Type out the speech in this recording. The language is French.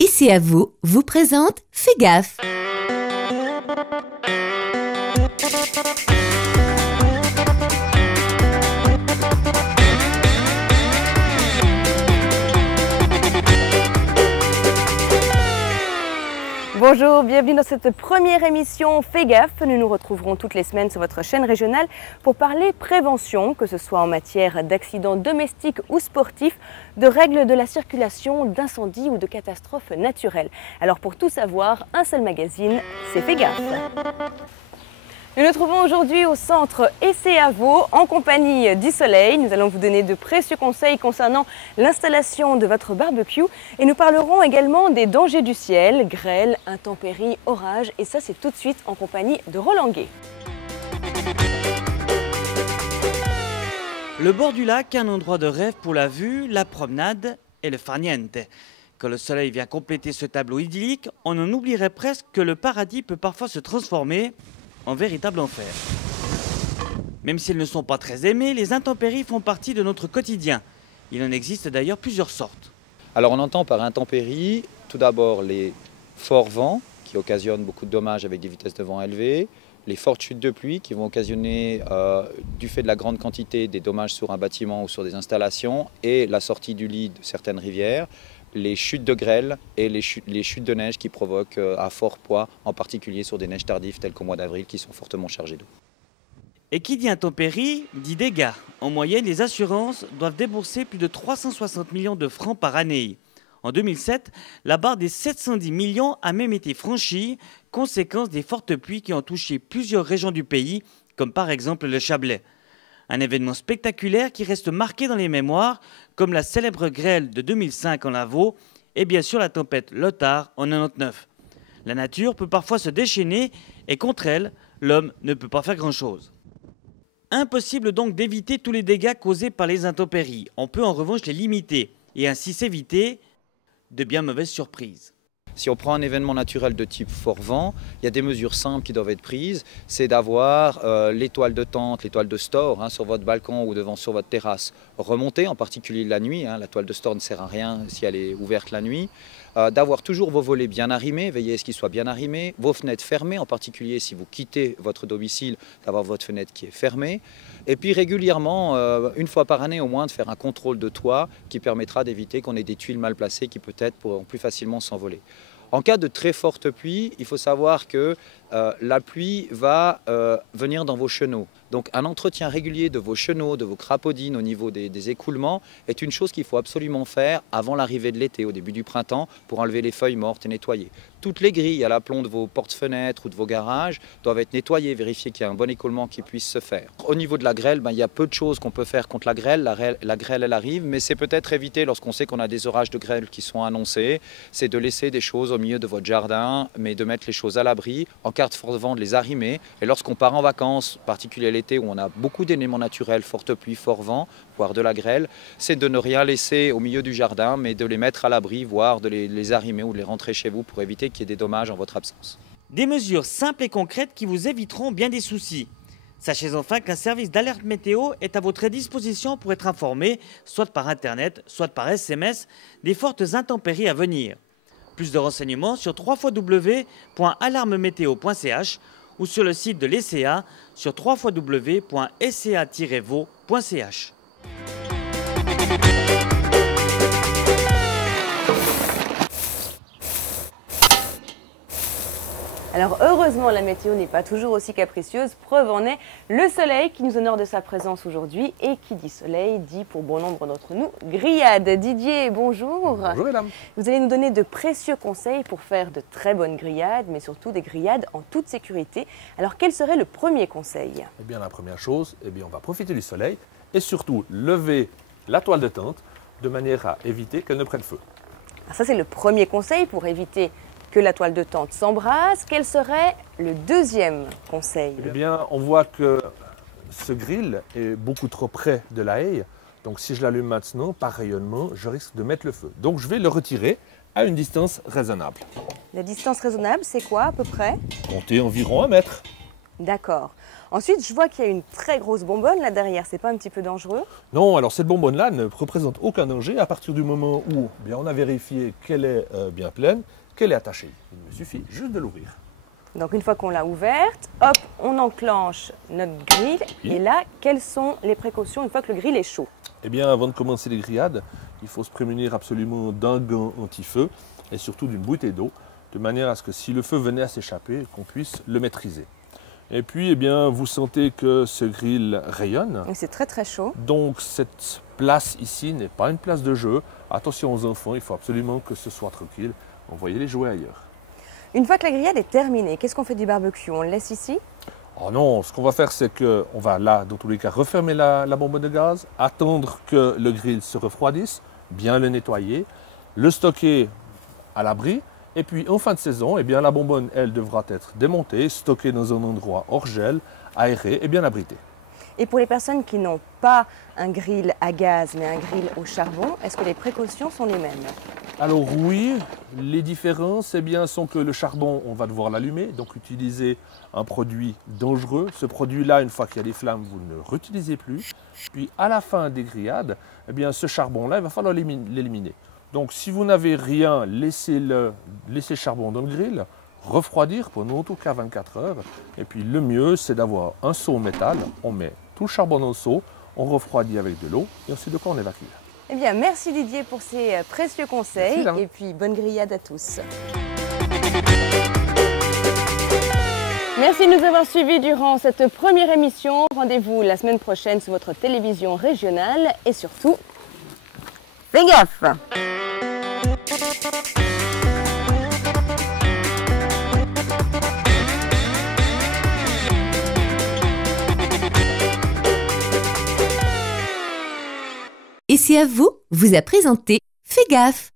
Ici à vous présente Fais gaffe. Bonjour, bienvenue dans cette première émission Fais gaffe. Nous nous retrouverons toutes les semaines sur votre chaîne régionale pour parler prévention, que ce soit en matière d'accidents domestiques ou sportifs, de règles de la circulation, d'incendies ou de catastrophes naturelles. Alors pour tout savoir, un seul magazine, c'est Fais gaffe. Nous nous trouvons aujourd'hui au centre Essai à Vaud en compagnie d'Isoleil. Nous allons vous donner de précieux conseils concernant l'installation de votre barbecue et nous parlerons également des dangers du ciel, grêle, intempéries, orages et ça c'est tout de suite en compagnie de Roland Gué. Le bord du lac est un endroit de rêve pour la vue, la promenade et le farniente. Quand le soleil vient compléter ce tableau idyllique, on en oublierait presque que le paradis peut parfois se transformer en véritable enfer. Même s'ils ne sont pas très aimés, les intempéries font partie de notre quotidien. Il en existe d'ailleurs plusieurs sortes. Alors on entend par intempéries tout d'abord les forts vents qui occasionnent beaucoup de dommages avec des vitesses de vent élevées, les fortes chutes de pluie qui vont occasionner du fait de la grande quantité des dommages sur un bâtiment ou sur des installations et la sortie du lit de certaines rivières, les chutes de grêle et les chutes de neige qui provoquent à fort poids, en particulier sur des neiges tardives telles qu'au mois d'avril qui sont fortement chargées d'eau. Et qui dit intempéries, dit dégâts. En moyenne, les assurances doivent débourser plus de 360 millions de francs par année. En 2007, la barre des 710 millions a même été franchie, conséquence des fortes pluies qui ont touché plusieurs régions du pays, comme par exemple le Chablais. Un événement spectaculaire qui reste marqué dans les mémoires, comme la célèbre grêle de 2005 en Lavaux et bien sûr la tempête Lothar en 99. La nature peut parfois se déchaîner et contre elle, l'homme ne peut pas faire grand-chose. Impossible donc d'éviter tous les dégâts causés par les intempéries. On peut en revanche les limiter et ainsi s'éviter de bien mauvaises surprises. Si on prend un événement naturel de type fort vent, il y a des mesures simples qui doivent être prises. C'est d'avoir les toiles de tente, les toiles de store sur votre balcon ou devant sur votre terrasse remontées, en particulier la nuit. La toile de store ne sert à rien si elle est ouverte la nuit. D'avoir toujours vos volets bien arrimés, veillez à ce qu'ils soient bien arrimés. Vos fenêtres fermées, en particulier si vous quittez votre domicile, d'avoir votre fenêtre qui est fermée. Et puis régulièrement, une fois par année au moins, de faire un contrôle de toit qui permettra d'éviter qu'on ait des tuiles mal placées qui peut-être pourront plus facilement s'envoler. En cas de très forte pluie, il faut savoir que la pluie va venir dans vos chenaux. Donc un entretien régulier de vos chenaux, de vos crapaudines au niveau des écoulements est une chose qu'il faut absolument faire avant l'arrivée de l'été, au début du printemps, pour enlever les feuilles mortes et nettoyer. Toutes les grilles à l'aplomb de vos portes-fenêtres ou de vos garages doivent être nettoyées, vérifier qu'il y a un bon écoulement qui puisse se faire. Au niveau de la grêle, il y a peu de choses qu'on peut faire contre la grêle. La grêle, elle arrive, mais c'est peut-être éviter, lorsqu'on sait qu'on a des orages de grêle qui sont annoncés, c'est de laisser des choses au milieu de votre jardin, mais de mettre les choses à l'abri. En cas de fort vent, de les arrimer. Et lorsqu'on part en vacances, en particulier l'été où on a beaucoup d'éléments naturels, forte pluie, fort vent, voire de la grêle, c'est de ne rien laisser au milieu du jardin, mais de les mettre à l'abri, voire de les arrimer ou de les rentrer chez vous pour éviter qu'il y ait des dommages en votre absence. Des mesures simples et concrètes qui vous éviteront bien des soucis. Sachez enfin qu'un service d'alerte météo est à votre disposition pour être informé, soit par Internet, soit par SMS, des fortes intempéries à venir. Plus de renseignements sur www.alarmemeteo.ch ou sur le site de l'ECA sur www.eca-vaud.ch. Alors heureusement la météo n'est pas toujours aussi capricieuse, preuve en est le soleil qui nous honore de sa présence aujourd'hui et qui dit soleil dit pour bon nombre d'entre nous grillade. Didier, bonjour. Bonjour mesdames. Vous allez nous donner de précieux conseils pour faire de très bonnes grillades, mais surtout des grillades en toute sécurité. Alors quel serait le premier conseil? Eh bien la première chose, on va profiter du soleil et surtout lever la toile de tente de manière à éviter qu'elle ne prenne feu. Alors ça c'est le premier conseil pour éviter que la toile de tente s'embrase. Quel serait le deuxième conseil? Eh bien, on voit que ce grill est beaucoup trop près de la haie. Donc, si je l'allume maintenant, par rayonnement, je risque de mettre le feu. Donc, je vais le retirer à une distance raisonnable. La distance raisonnable, c'est quoi à peu près? Comptez environ 1 mètre. D'accord. Ensuite, je vois qu'il y a une très grosse bonbonne là derrière. C'est pas un petit peu dangereux? Non, alors cette bonbonne-là ne représente aucun danger à partir du moment où bien, on a vérifié qu'elle est bien pleine, qu'elle est attachée. Il me suffit juste de l'ouvrir. Donc une fois qu'on l'a ouverte, hop, on enclenche notre grill. Oui. Et là, quelles sont les précautions une fois que le grill est chaud? Eh bien, avant de commencer les grillades, il faut se prémunir absolument d'un gant anti-feu et surtout d'une bouteille d'eau, de manière à ce que si le feu venait à s'échapper, qu'on puisse le maîtriser. Et puis, eh bien, vous sentez que ce grill rayonne. C'est très très chaud. Donc, cette place ici n'est pas une place de jeu. Attention aux enfants, il faut absolument que ce soit tranquille. Envoyez les jouer ailleurs. Une fois que la grillade est terminée, qu'est-ce qu'on fait du barbecue? On le laisse ici? Oh non, ce qu'on va faire, c'est qu'on va là, dans tous les cas, refermer la bonbonne de gaz, attendre que le grill se refroidisse, bien le nettoyer, le stocker à l'abri. Et puis en fin de saison, eh bien, la bonbonne, elle devra être démontée, stockée dans un endroit hors gel, aéré et bien abrité. Et pour les personnes qui n'ont pas un grill à gaz, mais un grill au charbon, est-ce que les précautions sont les mêmes? Alors oui, les différences eh bien, sont que le charbon, on va devoir l'allumer, donc utiliser un produit dangereux. Ce produit-là, une fois qu'il y a des flammes, vous ne le réutilisez plus. Puis à la fin des grillades, eh bien, ce charbon-là, il va falloir l'éliminer. Donc si vous n'avez rien, laissez le charbon dans le grill, refroidir pendant en tout cas 24 heures. Et puis le mieux, c'est d'avoir un seau en métal. On met tout le charbon dans le seau, on refroidit avec de l'eau et ensuite de quoi on évacue. Eh bien, merci Didier pour ces précieux conseils. Merci, et puis bonne grillade à tous. Merci de nous avoir suivis durant cette première émission. Rendez-vous la semaine prochaine sur votre télévision régionale et surtout, fais gaffe! Et c'est à vous a présenté Fais gaffe.